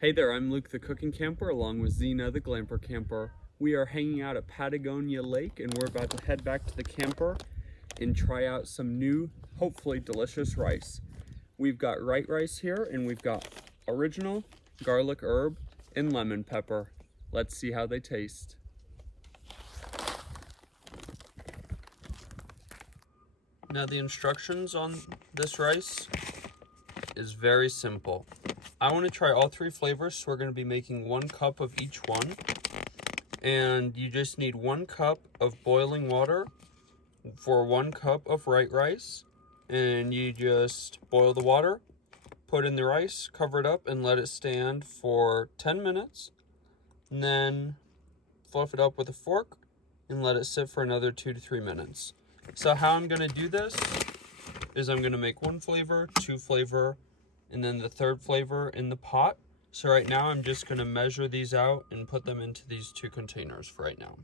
Hey there, I'm Luke the Cookin Camper along with Zena the Glamper Camper. We are hanging out at Patagonia Lake and we're about to head back to the camper and try out some new, hopefully delicious rice. We've got RightRice here and we've got original, garlic herb, and lemon pepper. Let's see how they taste. Now the instructions on this rice is very simple. I want to try all three flavors, so we're going to be making 1 cup of each one. And you just need 1 cup of boiling water for 1 cup of RightRice. And you just boil the water, put in the rice, cover it up, and let it stand for 10 minutes. And then fluff it up with a fork and let it sit for another 2 to 3 minutes. So how I'm going to do this is I'm going to make 1 flavor, 2 flavor, and then the 3rd flavor in the pot. So right now I'm just going to measure these out and put them into these 2 containers for right now.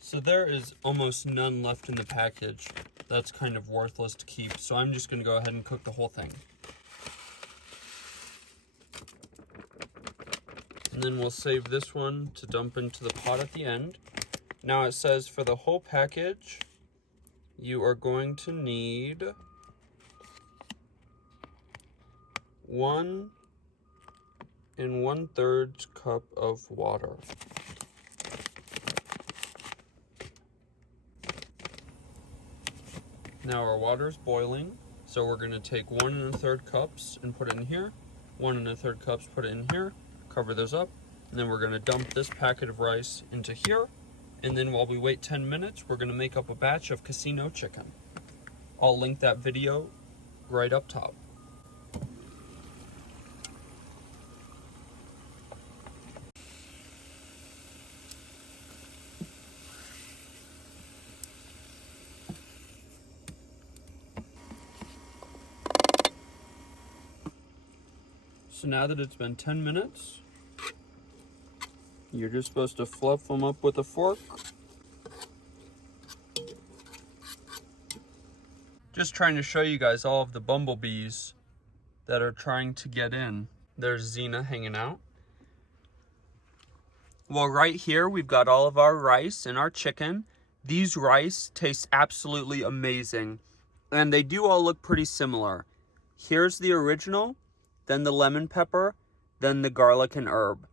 So there is almost none left in the package. That's kind of worthless to keep, so I'm just going to go ahead and cook the whole thing. And then we'll save this one to dump into the pot at the end. Now it says for the whole package, you are going to need 1 1/3 cup of water. Now our water is boiling, so we're going to take 1 1/3 cups and put it in here, 1 1/3 cups, put it in here, cover those up, and then we're going to dump this packet of rice into here. And then while we wait 10 minutes, we're going to make up a batch of casino chicken. I'll link that video right up top. So now that it's been 10 minutes, you're just supposed to fluff them up with a fork. Just trying to show you guys all of the bumblebees that are trying to get in. There's Zena hanging out. Well, right here we've got all of our rice and our chicken. These rice taste absolutely amazing, and they do all look pretty similar. Here's the original, then the lemon pepper, then the garlic and herb.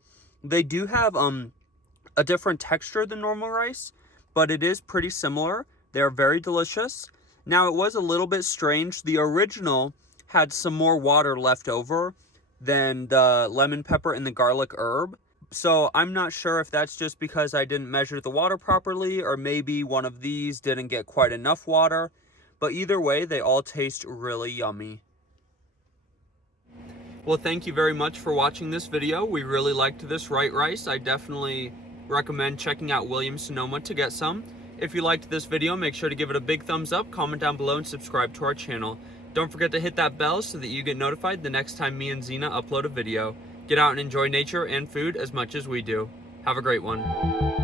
They do have a different texture than normal rice, but it is pretty similar. They're very delicious. Now, it was a little bit strange. The original had some more water left over than the lemon pepper and the garlic herb. So I'm not sure if that's just because I didn't measure the water properly, or maybe one of these didn't get quite enough water. But either way, they all taste really yummy. Well, thank you very much for watching this video. We really liked this RightRice. I definitely recommend checking out Williams Sonoma to get some. If you liked this video, make sure to give it a big thumbs up, comment down below, and subscribe to our channel. Don't forget to hit that bell so that you get notified the next time me and Zena upload a video. Get out and enjoy nature and food as much as we do. Have a great one.